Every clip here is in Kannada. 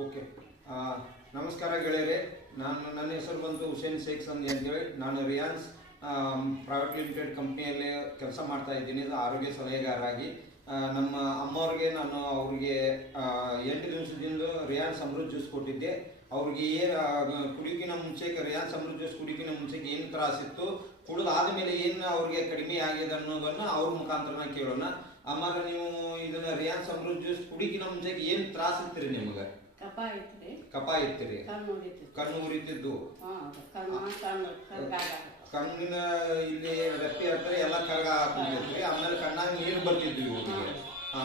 ಓಕೆ. ನಮಸ್ಕಾರ ಗೆಳೆಯರೆ, ನನ್ನ ಹೆಸರು ಬಂತು ಹುಸೇನ್ ಶೇಖ್ ಸಂಧಿ ಅಂತೇಳಿ. ನಾನು ರಿಯಾನ್ಸ್ ಪ್ರೈವೇಟ್ ಲಿಮಿಟೆಡ್ ಕಂಪ್ನಿಯಲ್ಲಿ ಕೆಲಸ ಮಾಡ್ತಾ ಇದ್ದೀನಿ ಆರೋಗ್ಯ ಸಲಹೆಗಾರರಾಗಿ. ನಮ್ಮ ಅಮ್ಮವ್ರಿಗೆ ನಾನು ಅವ್ರಿಗೆ 8 ದಿವಸದಿಂದ ರಿಯಾನ್ಸ್ ಅಮೃತ್ ಜ್ಯೂಸ್ ಕೊಟ್ಟಿದ್ದೆ. ಅವ್ರಿಗೆ ಕುಡಿಯೋಕ್ಕಿಂತ ಮುಂಚೆ ರಿಯಾನ್ಸ್ ಅಮೃತ್ ಜ್ಯೂಸ್ ಕುಡಿಯೋಕ್ಕಿಂತ ಮುಂಚೆಗೆ ಏನು ತ್ರಾಸಿತ್ತು, ಕುಡಿದಾದ್ಮೇಲೆ ಏನು ಅವ್ರಿಗೆ ಕಡಿಮೆ ಆಗಿದೆ ಅನ್ನೋದನ್ನು ಅವ್ರ ಮುಖಾಂತರ ಕೇಳೋಣ. ಆಮೇಲೆ ನೀವು ಇದನ್ನ ರಿಯಾನ್ಸ್ ಅಮೃತ್ ಜ್ಯೂಸ್ ಕುಡಿಯೋಕ್ಕಿಂತ ಮುಂಚೆಗೆ ಏನು ತ್ರಾಸ ಇರ್ತೀರಿ ನಿಮ್ಗೆ? ಕಫ ಇರ್ತೀರಿ, ಕಣ್ಣು ಉರಿತಿದ್ದು, ಕಣ್ಣಿನ ಇಲ್ಲಿ ರೆಪ್ಪೆ ಹತ್ತಿರ ಎಲ್ಲ ಕರಗ ಹಾಕೊಂಡಿರ್ತೀರಿ. ಆಮೇಲೆ ಕಣ್ಣಾಗ ನೀರು ಬರ್ತಿದ್ವಿ ಇವ್ರಿಗೆ.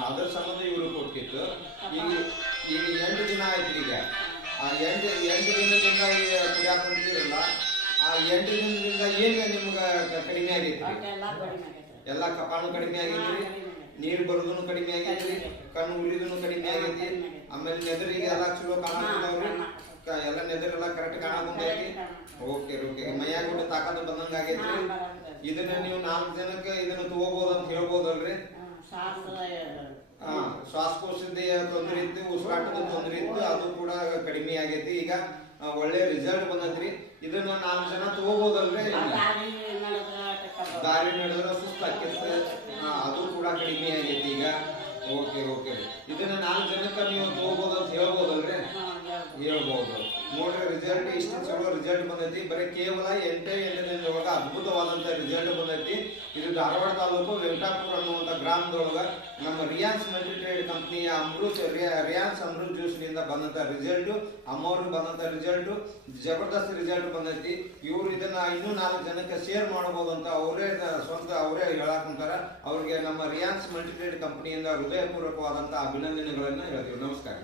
ಅದ್ರ ಸಂಬಂಧ ಇವ್ರಿಗೆ ಕೊಟ್ಟಿತ್ತು. ಈಗ 8 ದಿನ ಆಯ್ತು. ಈಗ ಆ 8 ದಿನದಿಂದ ಕುಡಿಯಾಕ ಕುಂತಿರಲ್ಲ, ಆ 8 ದಿನದಿಂದ ಏನ್ ನಿಮ್ಗೆ ಕಡಿಮೆ ಆಗೈತ್ರಿ? ಎಲ್ಲ ಕಫಾನು ಕಡಿಮೆ ಆಗೈತ್ರಿ, ನೀರು ಬರೋದನ್ನು ಕಡಿಮೆ ಆಗೈತ್ರಿ, ಕಣ್ಣು ಉರಿದನು ಕಡಿಮೆ ಆಗೈತಿ. ಆಮೇಲೆ ನೆದರಿಗೆ ಎಲ್ಲ ಚಲೋ ಕಾಣಾಕಂದವ್ರಿ, ಎಲ್ಲ ನೆದರೆಲ್ಲ ಕರೆಕ್ಟ್ ಕಾಣಾಕಂದೈತಿ. Okay okay. ಮೈಯಾಗ ಕೂಡ ತಾಕತ್ತು ಬಂದಂಗ ಆಗೈತ್ರಿ. ಇದನ್ನ ನೀವು 4 ಜನಕ್ಕೆ ಇದನ್ನ ತಗೋಬಹುದು ಅಂತ ಹೇಳ್ಬೋದಲ್ರಿ? ಶ್ವಾಸಕೋಶದ ತೊಂದರೆ ಇತ್ತು, ಉಸಿರಾಟದ ತೊಂದರೆ ಇತ್ತು, ಅದು ಕೂಡ ಕಡಿಮೆ ಆಗೈತಿ. ಈಗ ಒಳ್ಳೆ ರಿಸಲ್ಟ್ ಬಂದೈತ್ರಿ. ಇದನ್ನ 4 ಜನ ತಗೋಬಹುದಲ್ರಿ? ದಾರಿ ನಡೆದ್ರೆ ಸುಸ್ತು ಆಕೈತೆ, ಅದು ಕೂಡ ಕಡಿಮೆ ಆಗೈತಿ ಈಗ. Okay okay. ಇದನ್ನ 4 ಜನಕ್ಕೆ ನೀವು ತಗೋಬಹುದು ಅಂತ ಹೇಳ್ಬೋದಲ್ರಿ? ಹೇಳ್ಬೋದು. ನೋಡ್ರಿ, ರಿಸಲ್ಟ್ ಇಷ್ಟು ಚಲೋ ರಿಸಲ್ಟ್ ಬಂದೈತಿ. ಬರೀ ಕೇವಲ 8 ದಿನದೊಳಗ ಅದ್ಭುತವಾದಂತ ರಿಸಲ್ಟ್ ಬಂದೈತಿ. ಇದು ಧಾರವಾಡ ತಾಲೂಕು ವೆಂಕಟಾಪುರ ಅನ್ನುವಂಥ ಗ್ರಾಮದೊಳಗ ನಮ್ಮ ರಿಯಾನ್ಸ್ ಮಲ್ಟಿಟ್ರೇಡ್ ಕಂಪ್ನಿಯ ರಿಯಾನ್ಸ್ ಅಮೃತ್ ಜ್ಯೂಸ್ ನಿಂದ ಬಂದಂತ ರಿಸಲ್ಟ್, ಅಮ್ಮವ್ರಿಗೆ ಬಂದಂತ ರಿಸಲ್ಟ್ ಜಬರ್ದಸ್ತ್ ರಿಸಲ್ಟ್ ಬಂದೈತಿ. ಇವ್ರು ಇದನ್ನ ಇನ್ನೂ 4 ಜನಕ್ಕೆ ಶೇರ್ ಮಾಡಬಹುದು ಅಂತ ಅವರೇ ಹೇಳಾಕಂತಾರ. ಅವ್ರಿಗೆ ನಮ್ಮ ರಿಯಾನ್ಸ್ ಮಲ್ಟಿಟ್ರೇಡ್ ಕಂಪನಿಯಿಂದ ಹೃದಯಪೂರ್ವಕವಾದಂತಹ ಅಭಿನಂದನೆಗಳನ್ನ ಹೇಳ್ತೀವಿ. ನಮಸ್ಕಾರ.